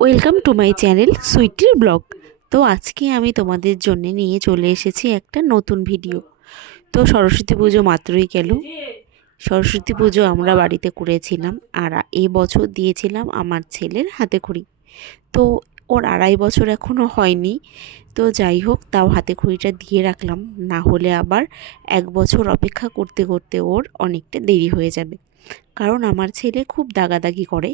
Welcome to my channel সুইটির blog. তো আজকে আমি তোমাদের জন্য নিয়ে চলে এসেছি একটা নতুন ভিডিও। তো সরস্বতী পুজো মাত্রই গেল। সরস্বতী পুজো আমরা বাড়িতে করেছিলাম, আর এই বছর দিয়েছিলাম আমার ছেলের হাতে খড়ি। তো ওর 2.5 বছর এখনও হয়নি। তো যাই হোক, তাও হাতে খড়িটা দিয়ে রাখলাম, না হলে আবার 1 বছর অপেক্ষা করতে করতে ওর অনেকটা দেরি হয়ে যাবে। কারণ আমার ছেলে খুব দাগাদাগি করে।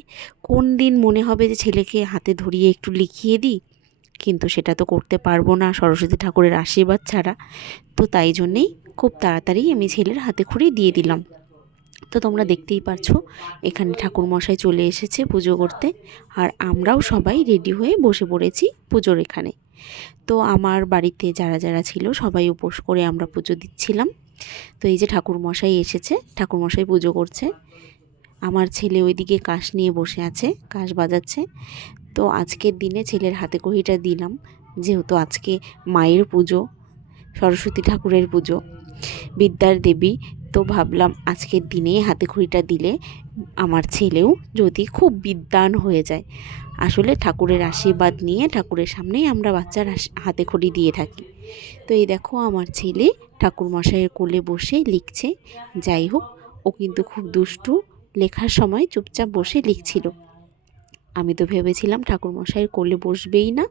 কোন দিন মনে হবে যে ছেলেকে হাতে ধরিয়ে একটু লিখিয়ে দিই, কিন্তু সেটা তো করতে পারবো না সরস্বতী ঠাকুরের আশীর্বাদ ছাড়া। তো তাই জন্যেই খুব তাড়াতাড়ি আমি ছেলের হাতে খড়ি দিয়ে দিলাম। তো তোমরা দেখতেই পারছো, এখানে ঠাকুরমশাই চলে এসেছে পুজো করতে, আর আমরাও সবাই রেডি হয়ে বসে পড়েছি পুজোর এখানে। তো আমার বাড়িতে যারা যারা ছিল সবাই উপোস করে আমরা পুজো দিচ্ছিলাম। তো এই যে ঠাকুরমশাই এসেছে, ঠাকুরমশাই পুজো করছে। আমার ছেলে ওইদিকে কাশ নিয়ে বসে আছে, কাশ বাজাচ্ছে। তো আজকের দিনে ছেলের হাতে খড়িটা দিলাম, যেহেতু আজকে মায়ের পুজো, সরস্বতী ঠাকুরের পুজো, বিদ্যার দেবী। তো ভাবলাম আজকের দিনেই হাতে খড়িটা দিলে আমার ছেলেও যদি খুব বিদ্বান হয়ে যায়। আসলে ঠাকুরের আশীর্বাদ নিয়ে ঠাকুরের সামনেই আমরা বাচ্চার হাতে খড়ি দিয়ে থাকি। তো এই দেখো, আমার ছেলে ঠাকুরমশাইয়ের কোলে বসে লিখছে। যাই হোক, ও কিন্তু খুব দুষ্টু, লেখার সময় চুপচাপ বসে লিখছিল। আমি তো ভেবেছিলাম ঠাকুরমশাইয়ের কোলে বসবেই না,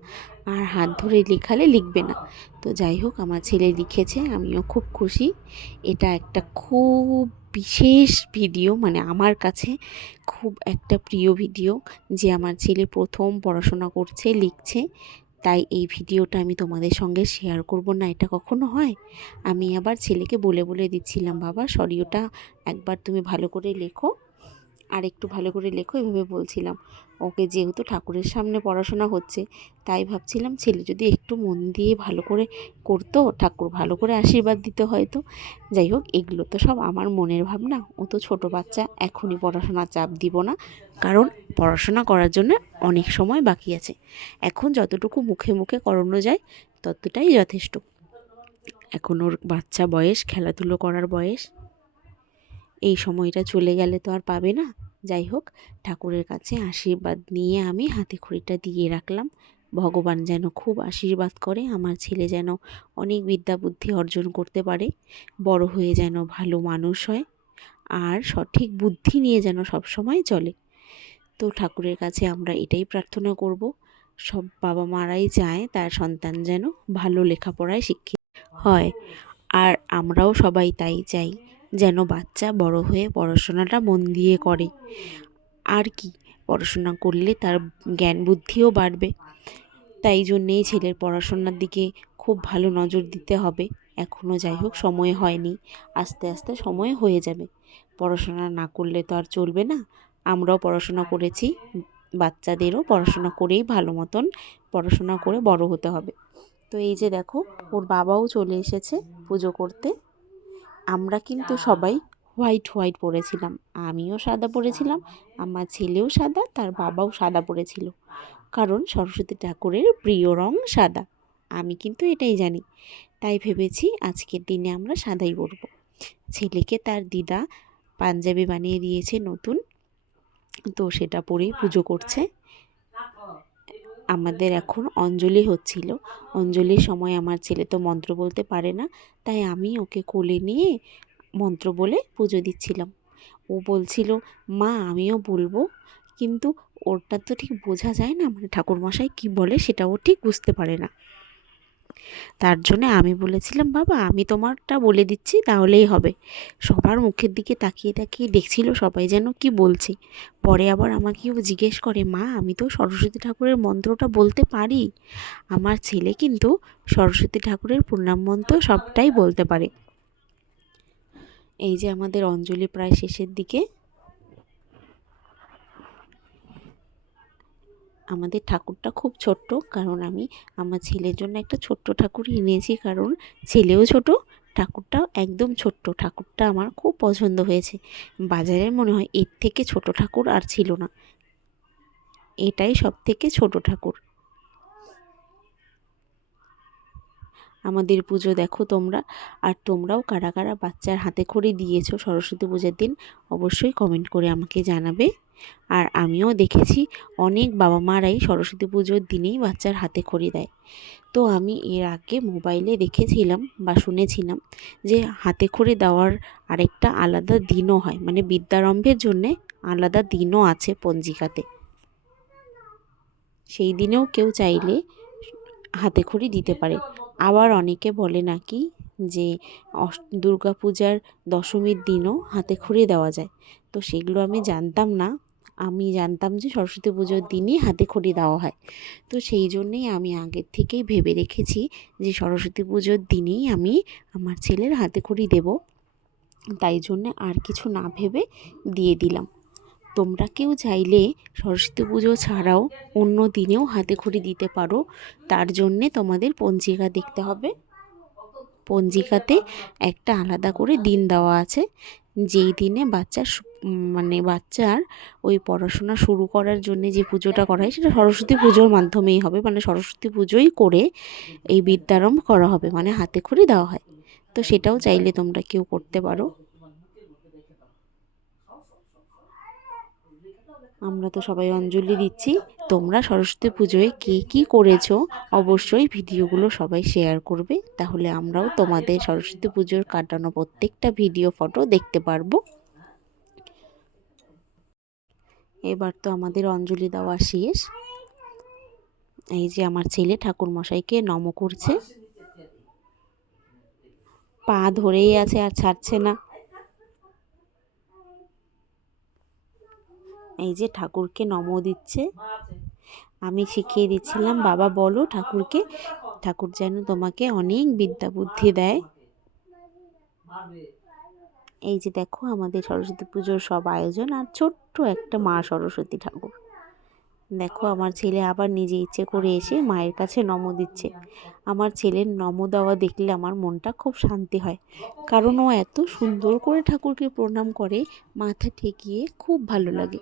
আর হাত ধরে লেখালে লিখবে না। তো যাই হোক, আমার ছেলে লিখেছে, আমিও খুব খুশি। এটা একটা খুব বিশেষ ভিডিও, মানে আমার কাছে খুব একটা প্রিয় ভিডিও, যে আমার ছেলে প্রথম পড়াশোনা করছে, লিখছে। তাই এই ভিডিওটা আমি তোমাদের সঙ্গে শেয়ার করব না, এটা কখনো হয়? আমি আবার ছেলেকে বলে বলে দিচ্ছিলাম, বাবা সরি, ওটা একবার তুমি ভালো করে লেখো, আর একটু ভালো করে লেখো, এভাবে বলছিলাম ওকে। যেহেতু ঠাকুরের সামনে পড়াশোনা হচ্ছে, তাই ভাবছিলাম ছেলে যদি একটু মন দিয়ে ভালো করে করতো, ঠাকুর ভালো করে আশীর্বাদ দিতে হয়তো। যাই হোক, এগুলো তো সব আমার মনের ভাবনা, ও তো ছোটো বাচ্চা, এখনই পড়াশোনার চাপ দিব না, কারণ পড়াশোনা করার জন্য অনেক সময় বাকি আছে। এখন যতটুকু মুখে মুখে করানো যায় ততটাই যথেষ্ট। এখন ওর বাচ্চা বয়স, খেলাধুলো করার বয়স, এই সময়টা চলে গেলে তো আর পাবে না। যাই হোক, ঠাকুরের কাছে আশীর্বাদ নিয়ে আমি হাতে খড়িটা দিয়ে রাখলাম। ভগবান যেন খুব আশীর্বাদ করে, আমার ছেলে যেন অনেক বিদ্যা বুদ্ধি অর্জন করতে পারে, বড় হয়ে যেন ভালো মানুষ হয়, আর সঠিক বুদ্ধি নিয়ে যেন সব সময় চলে। তো ঠাকুরের কাছে আমরা এটাই প্রার্থনা করব, সব বাবা মারাই চায় তার সন্তান যেন ভালো লেখাপড়ায় শিক্ষিত হয়, আর আমরাও সবাই তাই চাই, যেন বাচ্চা বড় হয়ে পড়াশোনাটা মন দিয়ে করে। আর কি, পড়াশোনা করলে তার জ্ঞান বুদ্ধিও বাড়বে। তাই জন্যেই ছেলের পড়াশোনার দিকে খুব ভালো নজর দিতে হবে। এখনও যাই হোক সময় হয়নি, আস্তে আস্তে সময় হয়ে যাবে। পড়াশোনা না করলে তো আর চলবে না। আমরাও পড়াশোনা করেছি, বাচ্চাদেরও পড়াশোনা করেই ভালো মতন পড়াশোনা করে বড় হতে হবে। তো এই যে দেখো, ওর বাবাও চলে এসেছে পুজো করতে। আমরা কিন্তু সবাই হোয়াইট হোয়াইট পরেছিলাম, আমিও সাদা পরেছিলাম, আমার ছেলেও সাদা, তার বাবাও সাদা পরেছিল, কারণ সরস্বতী ঠাকুরের প্রিয় রং সাদা। আমি কিন্তু এটাই জানি, তাই ভেবেছি আজকের দিনে আমরা সাদাই পরব। ছেলেকে তার দিদা পাঞ্জাবি বানিয়ে দিয়েছে নতুন, তো সেটা পরেই পুজো করছে। আমাদের এখন অঞ্জলি হচ্ছিল। অঞ্জলির সময় আমার ছেলে তো মন্ত্র বলতে পারে না, তাই আমি ওকে কোলে নিয়ে মন্ত্র বলে পুজো দিচ্ছিলাম। ও বলছিল, মা আমিও বলবো, কিন্তু ওরটা তো ঠিক বোঝা যায় না, মানে ঠাকুরমশাই কি বলে সেটা ও ঠিক বুঝতে পারে না। তার জন্য আমি বলেছিলাম, বাবা আমি তোমারটা বলে দিচ্ছি তাহলেই হবে। সবার মুখের দিকে তাকিয়ে তাকিয়ে দেখছিল সবাই যেন কি বলছে। পরে আবার আমাকেও জিজ্ঞেস করে, মা আমি তো সরস্বতী ঠাকুরের মন্ত্রটা বলতে পারি। আমার ছেলে কিন্তু সরস্বতী ঠাকুরের প্রণাম মন্ত্র সবটাই বলতে পারে। এই যে আমাদের অঞ্জলি প্রায় শেষের দিকে। আমাদের ঠাকুরটা খুব ছোট্ট, কারণ আমি আমার ছেলের জন্য একটা ছোট্ট ঠাকুর এনেছি, কারণ ছেলেও ছোট, ঠাকুরটাও একদম ছোট্ট। ঠাকুরটা আমার খুব পছন্দ হয়েছে। বাজারে মনে হয় এর থেকে ছোট ঠাকুর আর ছিল না, এটাই সব থেকে ছোট ঠাকুর। আমাদের পুজো দেখো তোমরা। আর তোমরাও কারা কারা বাচ্চার হাতে খড়ি দিয়েছো সরস্বতী পূজার দিন অবশ্যই কমেন্ট করে আমাকে জানাবে। আর আমিও দেখেছি অনেক বাবা মারাই সরস্বতী পুজোর দিনেই বাচ্চার হাতে খড়ি দেয়। তো আমি এর আগে মোবাইলে দেখেছিলাম বা শুনেছিলাম যে হাতে খড়ি দেওয়ার আরেকটা আলাদা দিনও হয়, মানে বিদ্যারম্ভের জন্যে আলাদা দিনও আছে পঞ্জিকাতে। সেই দিনেও কেউ চাইলে হাতে খড়ি দিতে পারে। আবার অনেকে বলে নাকি যে দুর্গা পূজার দশমীর দিনও হাতে খড়ি দেওয়া যায়। তো সেগুলো আমি জানতাম না। আমি জানতাম যে সরস্বতী পুজোর দিনই হাতে খড়ি দেওয়া হয়। তো সেই জন্যেই আমি আগের থেকেই ভেবে রেখেছি যে সরস্বতী পুজোর দিনেই আমি আমার ছেলের হাতে খড়ি দেব। তাই জন্যে আর কিছু না ভেবে দিয়ে দিলাম। তোমরা কেউ চাইলে সরস্বতী পুজো ছাড়াও অন্য দিনেও হাতে খড়ি দিতে পারো। তার জন্যে তোমাদের পঞ্জিকা দেখতে হবে। পঞ্জিকাতে একটা আলাদা করে দিন দেওয়া আছে, যেই দিনে বাচ্চার ওই পড়াশোনা শুরু করার জন্য যে পুজোটা করা হয় সেটা সরস্বতী পুজোর মাধ্যমেই হবে, মানে সরস্বতী পুজোই করে এই বিদ্যারম্ভ করা হবে, মানে হাতে খড়ি দেওয়া হয়। তো সেটাও চাইলে তোমরা কেউ করতে পারো। আমরা তো সবাই অঞ্জলি দিচ্ছি। তোমরা সরস্বতী পুজোয় কে কী করেছো অবশ্যই ভিডিওগুলো সবাই শেয়ার করবে, তাহলে আমরাও তোমাদের সরস্বতী পুজোর কাটানো প্রত্যেকটা ভিডিও ফটো দেখতে পারবো। এবার তো আমাদের অঞ্জলি দেওয়া শেষ। এই যে আমার ছেলে ঠাকুর মশাইকে নম করছে, পা ধরেই আছে আর ছাড়ছে না। এই যে ঠাকুরকে নম দিচ্ছে। আমি শিখিয়ে দিচ্ছিলাম, বাবা বলো ঠাকুরকে, ঠাকুর যেন তোমাকে অনেক বিদ্যা বুদ্ধি দেয়। এই যে দেখো আমাদের সরস্বতী পুজোর সব আয়োজন, আর ছোট্ট একটা মা সরস্বতী ঠাকুর। দেখো আমার ছেলে আবার নিজে ইচ্ছে করে এসে মায়ের কাছে নম দিচ্ছে। আমার ছেলের নম দেওয়া দেখলে আমার মনটা খুব শান্তি হয়, কারণ ও এত সুন্দর করে ঠাকুরকে প্রণাম করে, মাথা ঠেকিয়ে, খুব ভালো লাগে।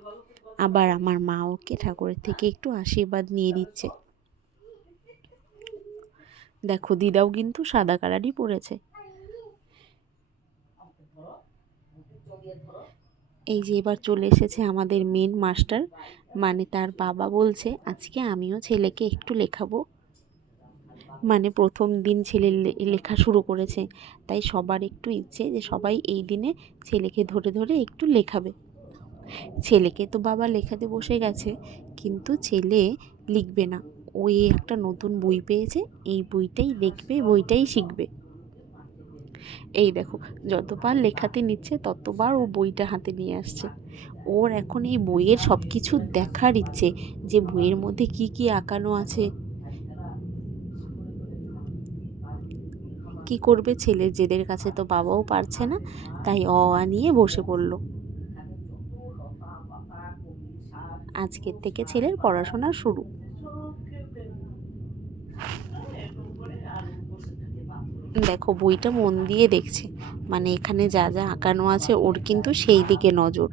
আবার আমার মা ওকে ঠাকুরের থেকে একটু আশীর্বাদ নিয়ে দিচ্ছে। দেখো দিদাও কিন্তু সাদা কালারই পরেছে। এই যে এবার চলে এসেছে আমাদের মেন মাস্টার, মানে তার বাবা বলছে আজকে আমিও ছেলেকে একটু লেখাবো। মানে প্রথম দিন ছেলে লেখা শুরু করেছে, তাই সবার একটু ইচ্ছে যে সবাই এই দিনে ছেলেকে ধরে ধরে একটু লেখাবে। ছেলেকে তো বাবা লেখাতে বসে গেছে, কিন্তু ছেলে লিখবে না। ওই একটা নতুন বই পেয়েছে, এই বইটাই দেখবে, বইটাই শিখবে। এই দেখো যতবার লেখাতে নিচ্ছে ততবার ও বইটা হাতে নিয়ে আসছে। ওর এখন এই বইয়ের সব কিছু দেখার ইচ্ছে, যে বইয়ের মধ্যে কি কি আঁকানো আছে। কি করবে, ছেলের জেদের কাছে তো বাবাও পারছে না, তাই নিয়ে বসে পড়ল। আজকের থেকে ছেলের পড়াশোনা শুরু। দেখো বইটা মন দিয়ে দেখছে, মানে এখানে যা যা আঁকানো আছে ওর কিন্তু সেই দিকে নজর।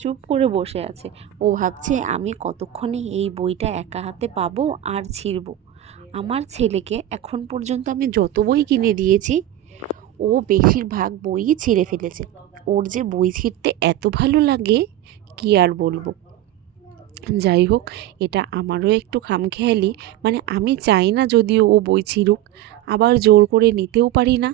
চুপ করে বসে আছে। ও ভাবছে আমি কতক্ষণে এই বইটা একা হাতে পাবো আর ছিঁড়ব। আমার ছেলেকে এখন পর্যন্ত আমি যত বই কিনে দিয়েছি ও বেশিরভাগ বইই ছিঁড়ে ফেলেছে। ওর যে বই ছিঁড়তে এত ভালো লাগে কি আর বলবো। যাই হোক, এটা আমারও একটু খামখেয়ালি, মানে আমি চাই না যদিও ও বই ছিঁড়ুক, আবার জোর করে নিতেও পারি না।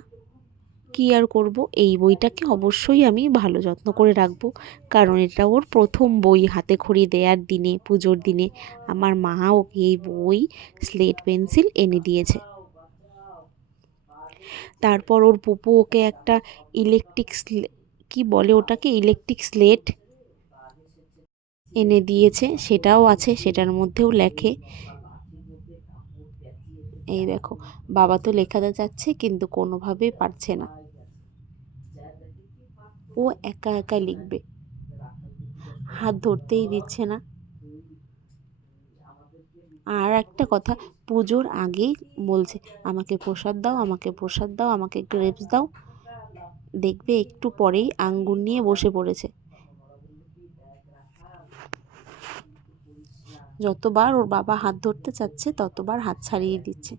কি আর করব, এই বইটাকে অবশ্যই আমি ভালো যত্ন করে রাখবো, কারণ এটা ওর প্রথম বই হাতে খড়ি দেওয়ার দিনে, পুজোর দিনে আমার মা ওকে এই বই, স্লেট পেন্সিল এনে দিয়েছে। তারপর ওর পুপু ওকে একটা কি বলে ওটাকে, ইলেকট্রিক স্লেট এনে দিয়েছে, সেটাও আছে, সেটার মধ্যেও লেখে। এই দেখো বাবা তো লেখাতে চাচ্ছে কিন্তু কোনোভাবেই পারছে না, ও একা একা লিখবে, হাত ধরতেই দিচ্ছে না। আর একটা কথা, পুজোর আগেই বলছে আমাকে প্রসাদ দাও, আমাকে প্রসাদ দাও, আমাকে গ্রেপস দাও। দেখবে একটু পরেই আঙ্গুর নিয়ে বসে পড়েছে। যতবার ওর বাবা হাত ধরতে চাচ্ছে ততবার হাত ছাড়িয়ে দিচ্ছে।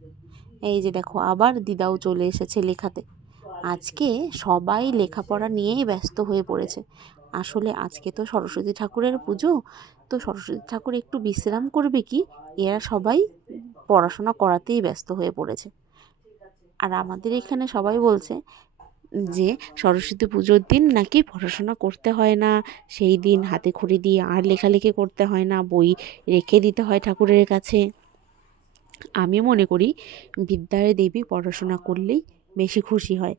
এই যে দেখো আবার দিদাও চলে এসেছে লেখাতে। আজকে সবাই লেখাপড়া নিয়েই ব্যস্ত হয়ে পড়েছে। আসলে আজকে তো সরস্বতী ঠাকুরের পুজো, তো সরস্বতী ঠাকুর একটু বিশ্রাম করবে কি, এরা সবাই পড়াশোনা করাতেই ব্যস্ত হয়ে পড়েছে। আর আমাদের এখানে সবাই বলছে যে সরস্বতী পুজোর দিন নাকি পড়াশোনা করতে হয় না, সেই দিন হাতে খড়ি দিয়ে আর লেখালেখি করতে হয় না, বই রেখে দিতে হয় ঠাকুরের কাছে। আমি মনে করি বিদ্যার দেবী পড়াশোনা করলেই বেশি খুশি হয়।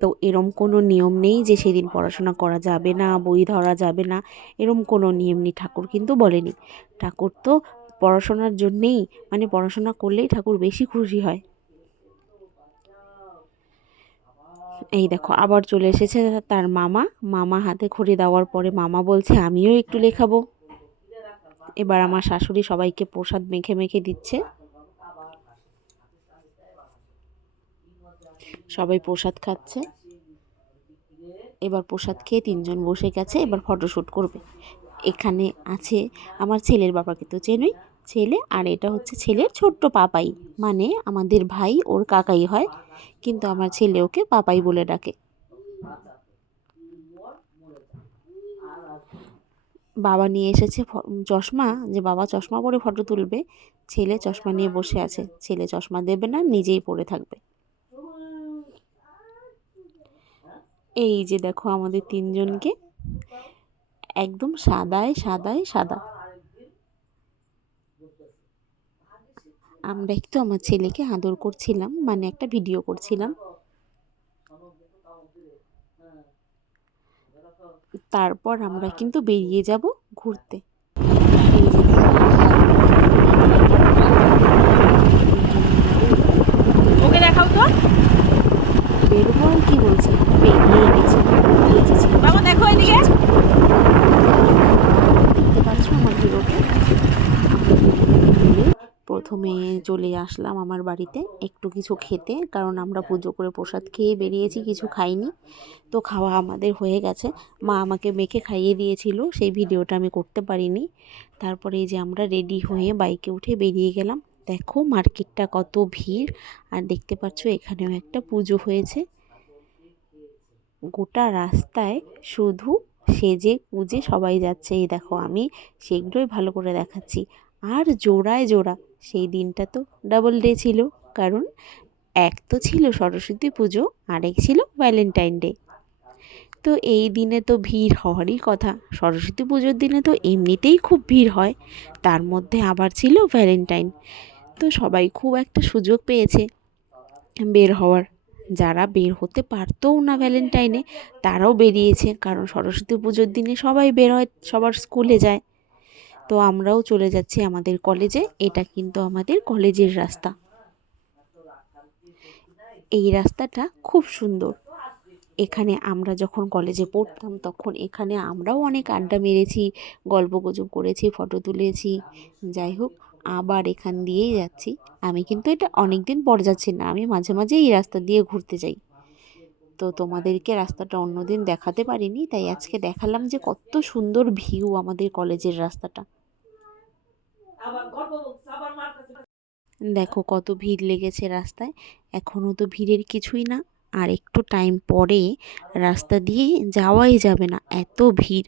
তো এরম কোনো নিয়ম নেই যে সেদিন পড়াশোনা করা যাবে না, বই ধরা যাবে না, এরম কোনো নিয়ম নেই। ঠাকুর কিন্তু বলেনি। ঠাকুর তো পড়াশোনার জন্যেই, মানে পড়াশোনা করলেই ঠাকুর বেশি খুশি হয়। এই দেখো আবার চলে এসেছে তার মামা হাতে খড়ি দেওয়ার পরে মামা বলছে আমিও একটু লেখাবো। এবার আমার শাশুড়ি সবাইকে প্রসাদ মেখে মেখে দিচ্ছে। সবাই প্রসাদ খাচ্ছে। এবার প্রসাদ খেয়ে তিনজন বসে গেছে, এবার ফটোশ্যুট করবে। এখানে আছে আমার ছেলের বাবাকে তো চেনই, ছেলে, আর এটা হচ্ছে ছেলের ছোট্ট পাপাই, মানে আমাদের ভাই ওর কাকাই হয়, কিন্তু আমার ছেলে ওকে পাপাই বলে ডাকে। বাবা নিয়ে এসেছে চশমা, যে বাবা চশমা পরে ফটো তুলবে, ছেলে চশমা নিয়ে বসে আছে। ছেলে চশমা দেবে না, নিজেই পরে থাকবে। এই যে দেখো আমাদের তিনজনকে একদম সাদায় সাদায় সাদা। আমরা একটু আমার ছেলেকে আদর করছিলাম, মানে একটা ভিডিও করছিলাম। তারপর আমরা কিন্তু বেরিয়ে যাব ঘুরতে। ওকে দেখাও তো, বেরোবো আর কি বলছে, বেরিয়ে গেছে। বাবা দেখো এদিকে, দেখতে পাচ্ছ আমার হিরোকে। প্রথমে চলে আসলাম আমার বাড়িতে একটু কিছু খেতে, কারণ আমরা পুজো করে প্রসাদ খেয়ে বেরিয়েছি, কিছু খাইনি। তো খাওয়া আমাদের হয়ে গেছে। মা আমাকে মেখে খাইয়ে দিয়েছিল, সেই ভিডিওটা আমি করতে পারিনি। তারপরে এই যে আমরা রেডি হয়ে বাইকে উঠে বেরিয়ে গেলাম। দেখো মার্কেটটা কত ভিড়, আর দেখতে পাচ্ছ এখানেও একটা পুজো হয়েছে। গোটা রাস্তায় শুধু সেজে গুজে সবাই যাচ্ছে। এই দেখো আমি সেগুলোই ভালো করে দেখাচ্ছি। আর জোড়ায় জোড়া, সেই দিনটা তো ডাবল ডে ছিল, কারণ এক তো ছিল সরস্বতী পুজো, আরেক ছিল ভ্যালেন্টাইন ডে। তো এই দিনে তো ভিড় হওয়ারই কথা। সরস্বতী পুজোর দিনে তো এমনিতেই খুব ভিড় হয়, তার মধ্যে আবার ছিল ভ্যালেন্টাইন। তো সবাই খুব একটা সুযোগ পেয়েছে বের হওয়ার। যারা বের হতে পারতও না ভ্যালেন্টাইনে, তারাও বেরিয়েছে, কারণ সরস্বতী পুজোর দিনে সবাই বের হয়, সবার স্কুলে যায়। তো আমরাও চলে যাচ্ছি আমাদের কলেজে। এটা কিন্তু আমাদের কলেজের রাস্তা। এই রাস্তাটা খুব সুন্দর। এখানে আমরা যখন কলেজে পড়তাম তখন এখানে আমরাও অনেক আড্ডা মেরেছি, গল্পগুজব করেছি, ফটো তুলেছি। যাই হোক, আবার এখান দিয়েই যাচ্ছি। আমি কিন্তু এটা অনেক দিন পর যাচ্ছি না, আমি মাঝে মাঝে এই রাস্তা দিয়ে ঘুরতে যাই। তো তোমাদেরকে রাস্তাটা অন্যদিন দেখাতে পারিনি, তাই আজকে দেখালাম যে কত সুন্দর ভিউ আমাদের কলেজের রাস্তাটা। দেখো কত ভিড় লেগেছে রাস্তায়। এখনও তো ভিড়ের কিছুই না, আর একটু টাইম পরে রাস্তা দিয়ে যাওয়াই যাবে না, এত ভিড়।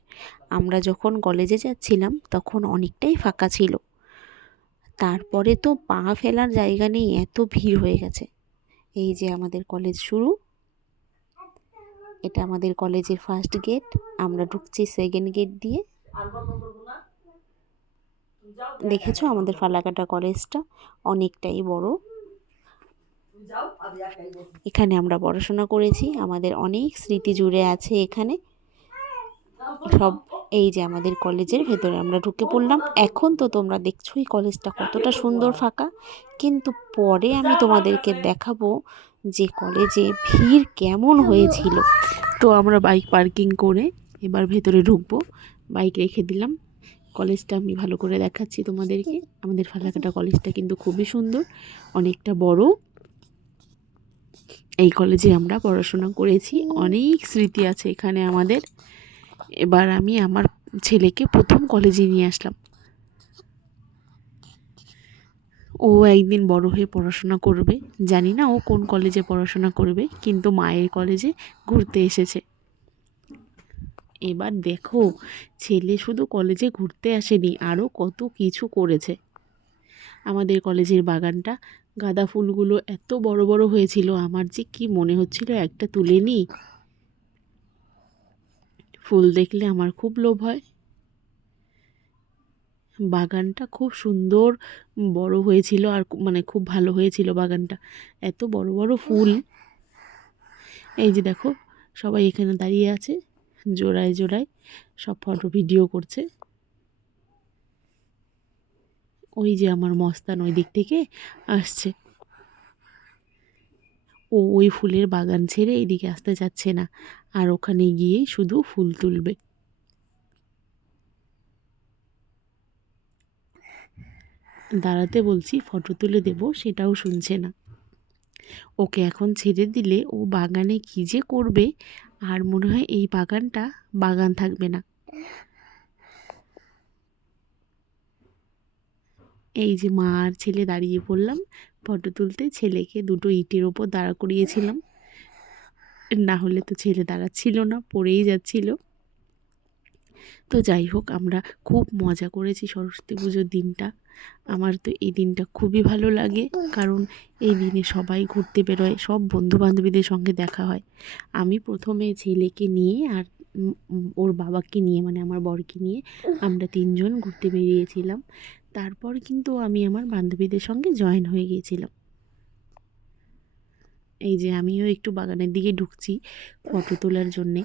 আমরা যখন কলেজে যাচ্ছিলাম তখন অনেকটাই ফাঁকা ছিল, তারপরে তো পা ফেলার জায়গা নেই, এত ভিড় হয়ে গেছে। এই যে আমাদের কলেজ শুরু, এটা আমাদের কলেজের ফার্স্ট গেট, আমরা ঢুকছি সেকেন্ড গেট দিয়ে। দেখেছো আমাদের ফালাকাটা কলেজটা অনেকটাই বড়। এখানে আমরা পড়াশোনা করেছি, আমাদের অনেক স্মৃতি জুড়ে আছে এখানে সব। এই যে আমাদের কলেজের ভেতরে আমরা ঢুকে পড়লাম। এখন তো তোমরা দেখছোই কলেজটা কতটা সুন্দর ফাঁকা, কিন্তু পরে আমি তোমাদেরকে দেখাবো যে কলেজে ভিড় কেমন হয়েছিল। তো আমরা বাইক পার্কিং করে এবার ভেতরে ঢুকবো, বাইক রেখে দিলাম। কলেজটা আমি ভালো করে দেখাচ্ছি তোমাদেরকে। আমাদের ফালাকাটা কলেজটা কিন্তু খুবই সুন্দর, অনেকটা বড়। এই কলেজে আমরা পড়াশোনা করেছি, অনেক স্মৃতি আছে এখানে আমাদের। এবার আমি আমার ছেলেকে প্রথম কলেজে নিয়ে আসলাম। ও একদিন বড় হয়ে পড়াশোনা করবে, জানি না ও কোন কলেজে পড়াশোনা করবে, কিন্তু মায়ের কলেজে ঘুরতে এসেছে। এবার দেখো, ছেলে শুধু কলেজে ঘুরতে আসেনি, আরও কত কিছু করেছে। আমাদের কলেজের বাগানটা, গাঁদা ফুলগুলো এত বড় বড় হয়েছিল, আমার যে কি মনে হচ্ছিল একটা তুলে নিই। ফুল দেখলে আমার খুব লোভ হয়। বাগানটা খুব সুন্দর বড় হয়েছিল, আর মানে খুব ভালো হয়েছিল বাগানটা, এত বড় বড় ফুল। এই যে দেখো, সবাই এখানে দাঁড়িয়ে আছে, জোড়ায় জোড়ায় সব ফটো ভিডিও করছে। ওই যে আমার মস্তান ওই দিক থেকে আসছে, ও ওই ফুলের বাগান ছেড়ে এইদিকে আসতে চাচ্ছে না, আর ওখানে গিয়ে শুধু ফুল তুলবে। দাঁড়াতে বলছি, ফটো তুলে দেব, সেটাও শুনছে না। ওকে এখন ছেড়ে দিলে ও বাগানে কী যে করবে, আর মনে হয় এই বাগানটা বাগান থাকবে না। এই যে মা আর ছেলে দাঁড়িয়ে পড়লাম ফটো তুলতে, ছেলেকে দুটো ইটের ওপর দাঁড়া করিয়েছিলাম, না হলে তো ছেলে দাঁড়াচ্ছিল না, পড়েই যাচ্ছিল। তো যাই হোক, আমরা খুব মজা করেছি সরস্বতী পুজোর দিনটা। আমার তো এই দিনটা খুবই ভালো লাগে, কারণ এই দিনে সবাই ঘুরতে বেরোয়, সব বন্ধু বান্ধবীদের সঙ্গে দেখা হয়। আমি প্রথমে ছেলেকে নিয়ে আর ওর বাবাকে নিয়ে, মানে আমার বরকে নিয়ে আমরা তিনজন ঘুরতে বেরিয়েছিলাম। তারপর কিন্তু আমি আমার বান্ধবীদের সঙ্গে জয়েন হয়ে গিয়েছিলাম। এই যে আমিও একটু বাগানের দিকে ঢুকছি ফটো তোলার জন্যে।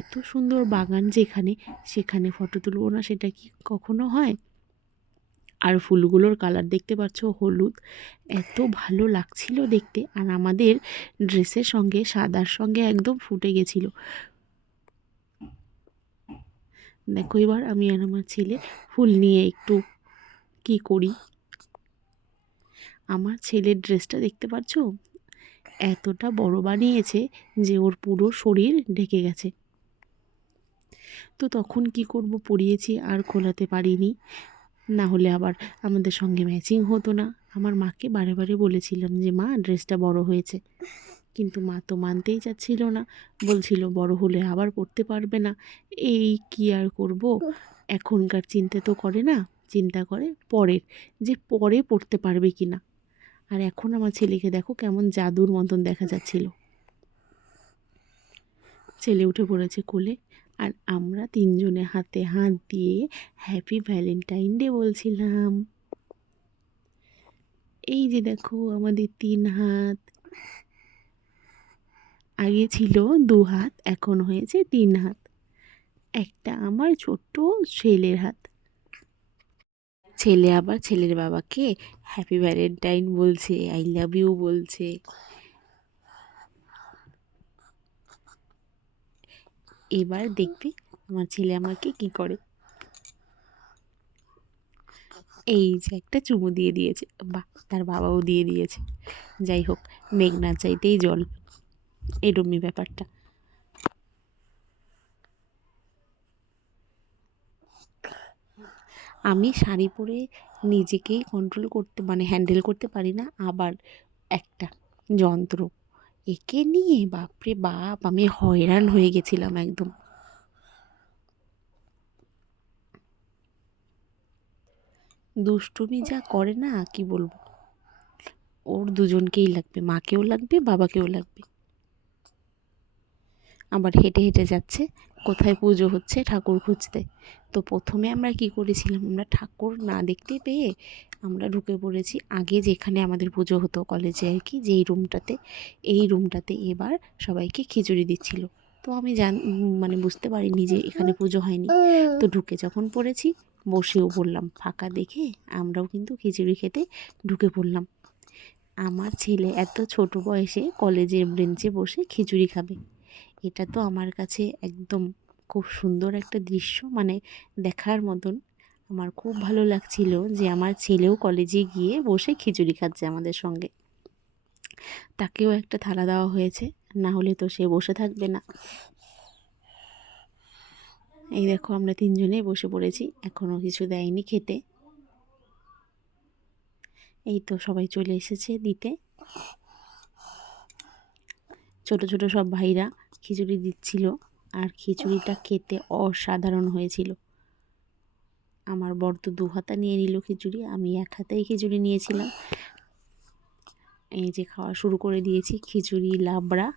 এত সুন্দর বাগান যেখানে, সেখানে ফটো তুলবো না সেটা কি কখনো হয়? আর ফুলগুলোর কালার দেখতে পাচ্ছ, হলুদ, এত ভালো লাগছিল দেখতে, আর আমাদের ড্রেসের সঙ্গে সাদার সঙ্গে একদম ফুটে গেছিলো। দেখো এবার আমি আর আমার ছেলে ফুল নিয়ে একটু কি করি। আমার ছেলের ড্রেসটা দেখতে পাচ্ছ, এতটা বড় বানিয়েছে যে ওর পুরো শরীর ঢেকে গেছে। তো তখন কি করব, পরিয়েছি আর খোলাতে পারিনি, না হলে আবার আমাদের সঙ্গে ম্যাচিং হতো না। আমার মাকে বারে বারে বলেছিলাম যে মা, ড্রেসটা বড় হয়েছে, কিন্তু মা তো মানতেই চাচ্ছিল না, বলছিল বড় হলে আবার পরতে পারবে না। এই কি আর করব, এখনকার চিন্তা তো করে না, চিন্তা করে পরের, যে পরে পড়তে পারবে কি না। আর এখন আমার ছেলেকে দেখো কেমন জাদুর মতন দেখা যাচ্ছিল। ছেলে উঠে পড়েছে কোলে, আর আমরা তিনজনে হাতে হাত দিয়ে হ্যাপি ভ্যালেন্টাইন ডে বলছিলাম। এই যে দেখো আমাদের 3 হাত, আগে ছিল 2 হাত, এখন হয়েছে 3 হাত। একটা আমার ছোট্ট ছেলের হাত। ছেলে আবার ছেলের বাবাকে হ্যাপি ভ্যালেন্টাইন বলছে, আই লাভ ইউ বলছে। এবার দেখবি আমার ছেলে আমাকে কি করে। এই যে একটা চুমু দিয়ে দিয়েছে, বাহ, তার বাবাও দিয়ে দিয়েছে। যাই হোক, মেঘ না চাইতেই জল, এরমই ব্যাপারটা। আমি শাড়ি পরে নিজেকেই কন্ট্রোল করতে, মানে হ্যান্ডেল করতে পারি না, আবার একটা যন্ত্র, একে নিয়ে বাপরে বাপ আমি হয়রান হয়ে গেছিলাম একদম। দুষ্টুমি যা করে না, কি বলবো। ওর দুজনকেই লাগবে, মাকেও লাগবে বাবাকেও লাগবে। আবার হেঁটে হেঁটে যাচ্ছে, কোথায় পুজো হচ্ছে ঠাকুর খুঁজতে। তো প্রথমে আমরা কি করেছিলাম, আমরা ঠাকুর না দেখতে পেয়ে আমরা ঢুকে পড়েছি আগে যেখানে আমাদের পুজো হতো কলেজে আর কি, যেই রুমটাতে, এই রুমটাতে এবার সবাইকে খিচুড়ি দিচ্ছিল। তো আমি মানে বুঝতে পারিনি যে এখানে পুজো হয়নি। তো ঢুকে যখন পড়েছি, বসেও পড়লাম, ফাঁকা দেখে আমরাও কিন্তু খিচুড়ি খেতে ঢুকে পড়লাম। আমার ছেলে এত ছোট বয়সে কলেজের বেঞ্চে বসে খিচুড়ি খাবে, এটা তো আমার কাছে একদম খুব সুন্দর একটা দৃশ্য, মানে দেখার মতন। আমার খুব ভালো লাগছিল যে আমার ছেলেও কলেজে গিয়ে বসে খিচুড়ি খাচ্ছে আমাদের সঙ্গে। তাকেও একটা থালা দেওয়া হয়েছে, না হলে তো সে বসে থাকবে না। এই দেখো আমরা তিনজনেই বসে পড়েছি, এখনও কিছু দেয়নি খেতে। এই তো সবাই চলে এসেছে দিতে। ছোট ছোট সব ভাইরা খিচুড়ি দিচ্ছিল, আর খিচুড়িটা খেতে অসাধারণ হয়েছিল। আমার বর তো 2 হাতা নিয়ে নিল খিচুড়ি, আমি 1 হাতেই খিচুড়ি নিয়েছিলাম। এই যে খাওয়া শুরু করে দিয়েছি খিচুড়ি লাবড়া।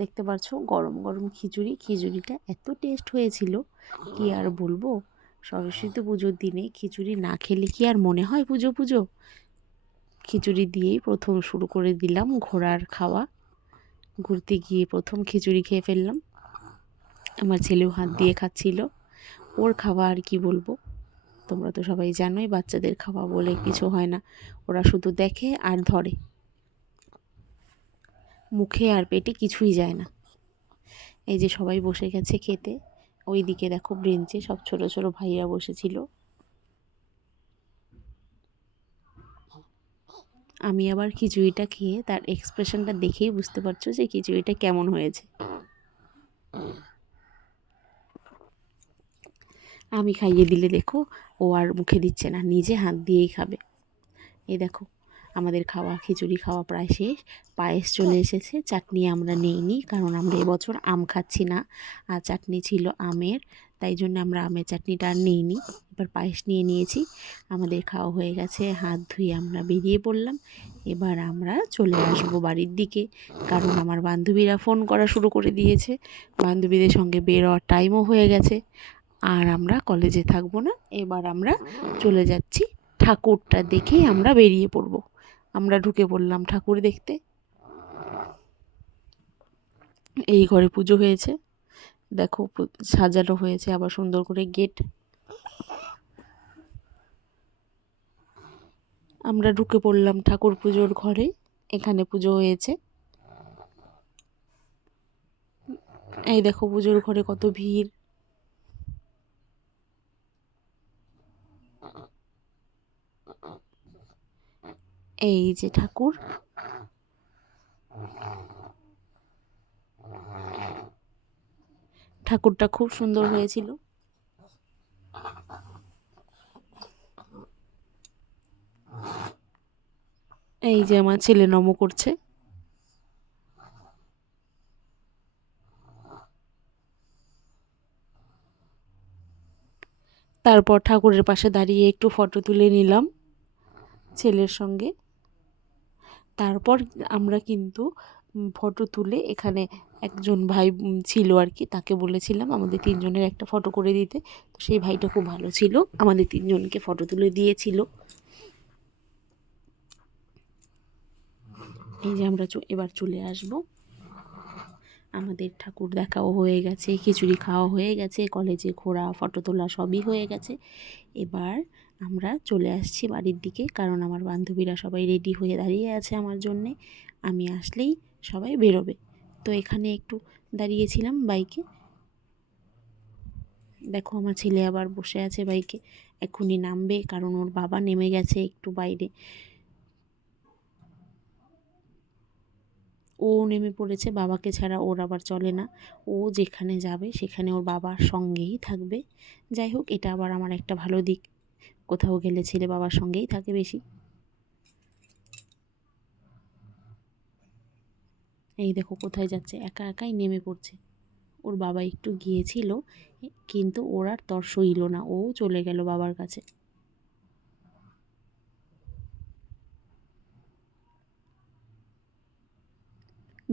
দেখতে পাচ্ছ গরম গরম খিচুড়ি। খিচুড়িটা এত টেস্ট হয়েছিল কি আর বলবো। সরস্বতী পুজোর দিনে খিচুড়ি না খেলে কি আর মনে হয় পুজো পুজো। খিচুড়ি দিয়েই প্রথম শুরু করে দিলাম ঘোরার খাওয়া। ঘুরতে গিয়ে প্রথম খিচুড়ি খেয়ে ফেললাম। আমার ছেলেও হাত দিয়ে খাচ্ছিল। ওর খাওয়া আর কি বলবো, তোমরা তো সবাই জানোই বাচ্চাদের খাওয়া বলে কিছু হয় না, ওরা শুধু দেখে আর ধরে, মুখে আর পেটে কিছুই যায় না। এই যে সবাই বসে গেছে খেতে। ওই দিকে দেখো বেঞ্চে সব ছোট ছোট ভাইরা বসেছিল। আমি আবার খিচুড়িটা খেয়ে তার এক্সপ্রেশনটা দেখেই বুঝতে পারছো যে খিচুড়িটা কেমন হয়েছে। আমি খাইয়ে দিলে দেখো ও আর মুখে দিচ্ছে না, নিজে হাত দিয়েই খাবে। এই দেখো আমাদের খাওয়া খিচুড়ি খাওয়া প্রায় শেষ। পায়েস চলে এসেছে, চাটনি আমরা নিইনি কারণ আমরা এবছর আম খাচ্ছি না, আর চাটনি ছিল আমের, তাই জন্য আমরা আমের চাটনিটা আর নিইনি। এবার পায়েস নিয়ে নিয়েছি। আমাদের খাওয়া হয়ে গেছে, হাত ধুয়ে আমরা বেরিয়ে পড়লাম। এবার আমরা চলে আসবো বাড়ির দিকে, কারণ আমার বান্ধবীরা ফোন করা শুরু করে দিয়েছে। বান্ধবীদের সঙ্গে বেরোয়ার টাইমও হয়ে গেছে, আর আমরা কলেজে থাকবো না। এবার আমরা চলে যাচ্ছি, ঠাকুরটা দেখেই আমরা বেরিয়ে পড়ব। আমরা ঢুকে পড়লাম ঠাকুর দেখতে। এই ঘরে পুজো হয়েছে, দেখো সাজানো হয়েছে আবার সুন্দর করে গেট। আমরা ঢুকে পড়লাম ঠাকুর পুজোর ঘরে। এখানে পুজো হয়েছে। এই দেখো পুজোর ঘরে কত ভিড়। এই যে ঠাকুর, ঠাকুরটা খুব সুন্দর হয়েছিল। এই যে আমার ছেলে নম করছে। তারপর ঠাকুরের পাশে দাঁড়িয়ে একটু ফটো তুলে নিলাম ছেলের সঙ্গে। তারপর আমরা কিন্তু ফটো তুলে, এখানে একজন ভাই ছিল আর কি, তাকে বলেছিলাম আমাদের 3 জনের একটা ফটো করে দিতে। তো সেই ভাইটা খুব ভালো ছিল, আমাদের 3 জনকে ফটো তুলে দিয়েছিল। এই যে আমরা এবার চলে আসব। আমাদের ঠাকুর দেখাও হয়ে গেছে, খিচুড়ি খাওয়া হয়ে গেছে, কলেজে ঘোরা ফটো তোলা সবই হয়ে গেছে। এবার আমরা চলে আসছি বাড়ির দিকে, কারণ আমার বান্ধবীরা সবাই রেডি হয়ে দাঁড়িয়ে আছে আমার জন্যে। আমি আসলেই সবাই বেরোবে। তো এখানে একটু দাঁড়িয়েছিলাম বাইকে। দেখো আমার ছেলে আবার বসে আছে বাইকে, এক্ষুনি নামবে কারণ ওর বাবা নেমে গেছে একটু বাইরে। ও নেমে পড়েছে, বাবাকে ছাড়া ওর আবার চলে না। ও যেখানে যাবে সেখানে ওর বাবার সঙ্গেই থাকবে। যাই হোক, এটা আবার আমার একটা ভালো দিক, কোথাও গেলে ছেলে বাবার সঙ্গেই থাকে বেশি। এই দেখো কোথায় যাচ্ছে, একা একাই নেমে পড়ছে। ওর বাবা একটু গিয়েছিল, কিন্তু ওর আর তর সইল না, ও চলে গেল বাবার কাছে।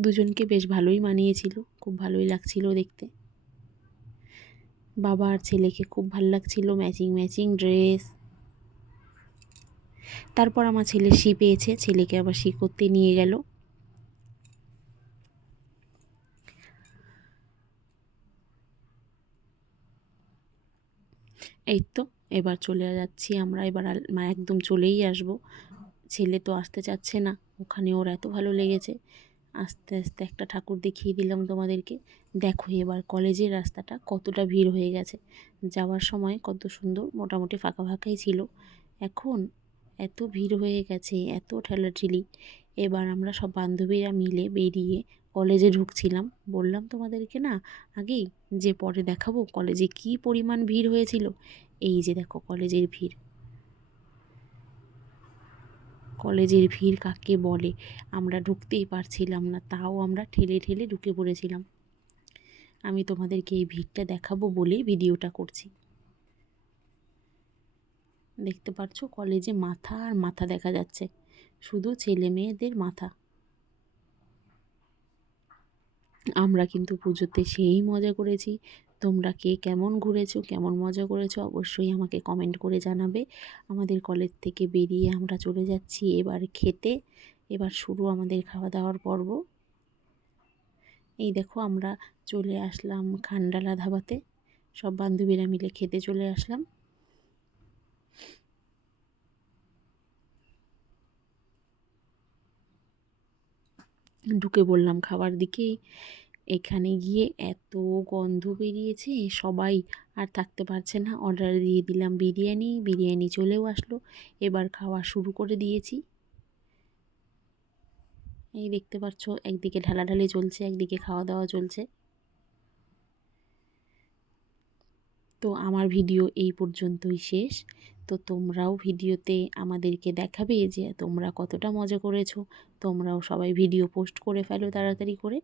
দুজনকে বেশ ভালোই মানিয়েছিল, খুব ভালোই লাগছিল দেখতে। বাবা আর ছেলেকে খুব ভালো লাগছিল, ম্যাচিং ম্যাচিং ড্রেস। তারপর আমার ছেলে শি পেয়েছে, ছেলেকে আবার শি করতে নিয়ে গেল। এই তো এবার চলে যাচ্ছি আমরা, এবার একদম চলেই আসব। ছেলে তো আসতে চাচ্ছে না, ওখানে ওর এত ভালো লেগেছে। আস্তে আস্তে একটা ঠাকুর দেখিয়ে দিলাম তোমাদেরকে। দেখো এবার কলেজের রাস্তাটা কতটা ভিড় হয়ে গেছে। যাওয়ার সময় কত সুন্দর মোটামুটি ফাঁকা ফাঁকাই ছিল, এখন এত ভিড় হয়ে গেছে, এত ঠেলাঠেলি। এবার আমরা সব বান্ধবীরা মিলে বেরিয়ে কলেজে ঢুকছিলাম, বললাম তোমাদেরকে না আগেই যে পরে দেখাবো কলেজে কি পরিমাণ ভিড় হয়েছিল। এই যে দেখো কলেজের ভিড়, কলেজের ভিড় কাকে বলে। আমরা ঢুকতেই পারছিলাম না, তাও আমরা ঠেলে ঠেলে ঢুকে পড়েছিলাম। আমি তোমাদেরকে এই ভিড়টা দেখাবো বলেই ভিডিওটা করছি। দেখতে পাচ্ছ কলেজে মাথা আর মাথা দেখা যাচ্ছে, শুধু ছেলে মেয়েদের মাথা। আমরা কিন্তু পুজোতে সেই মজা করেছি। তোমরা কে কেমন ঘুরেছো, কেমন মজা করেছো অবশ্যই আমাকে কমেন্ট করে জানাবে। আমাদের কলেজ থেকে বেরিয়ে আমরা চলে যাচ্ছি এবার খেতে। এবার শুরু আমাদের খাওয়া দাওয়ার পর্ব। এই দেখো আমরা চলে আসলাম খান্ডালা ধাবাতে, সব বান্ধবীরা মিলে খেতে চলে আসলাম। ঢুকে বললাম খাবার দিকে, এখানে গিয়ে এত গন্ধ বেরিয়েছে সবাই আর থাকতে পারছে না। অর্ডার দিয়ে দিলাম বিরিয়ানি, বিরিয়ানি চলেও আসলো। এবার খাওয়া শুরু করে দিয়েছি। এই দেখতে পাচ্ছ একদিকে ঢালাঢালি চলছে, একদিকে খাওয়া দাওয়া চলছে। তো আমার ভিডিও এই পর্যন্তই শেষ। তো তোমরাও ভিডিওতে আমাদেরকে দেখাবে যে তোমরা কতটা মজা করেছো। তোমরাও সবাই ভিডিও পোস্ট করে ফেলো তাড়াতাড়ি করে,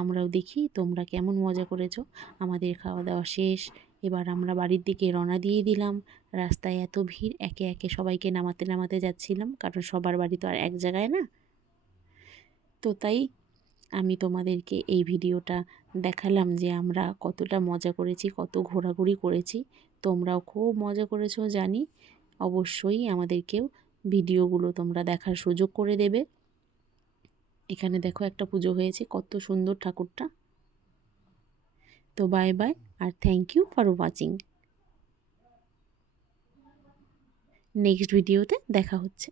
আমরাও দেখি তোমরা কেমন মজা করেছো। আমাদের খাওয়া দাওয়া শেষ, এবার আমরা বাড়ির দিকে রওনা দিয়ে দিলাম। রাস্তায় এত ভিড়, একে একে সবাইকে নামাতে নামাতে যাচ্ছিলাম, কারণ সবার বাড়ি তো আর এক জায়গায় না। তো তাই আমি তোমাদেরকে এই ভিডিওটা দেখালাম যে আমরা কতটা মজা করেছি, কত ঘোরাঘুরি করেছি। তোমরাও খুব মজা করেছো জানি। অবশ্যই আমাদেরকেও ভিডিওগুলো তোমরা দেখার সুযোগ করে দেবে। এখানে দেখো একটা পুজো হয়েছে, কত সুন্দর ঠাকুরটা। তো বাই বাই, আর thank you for watching. Next ভিডিওতে দেখা হচ্ছে।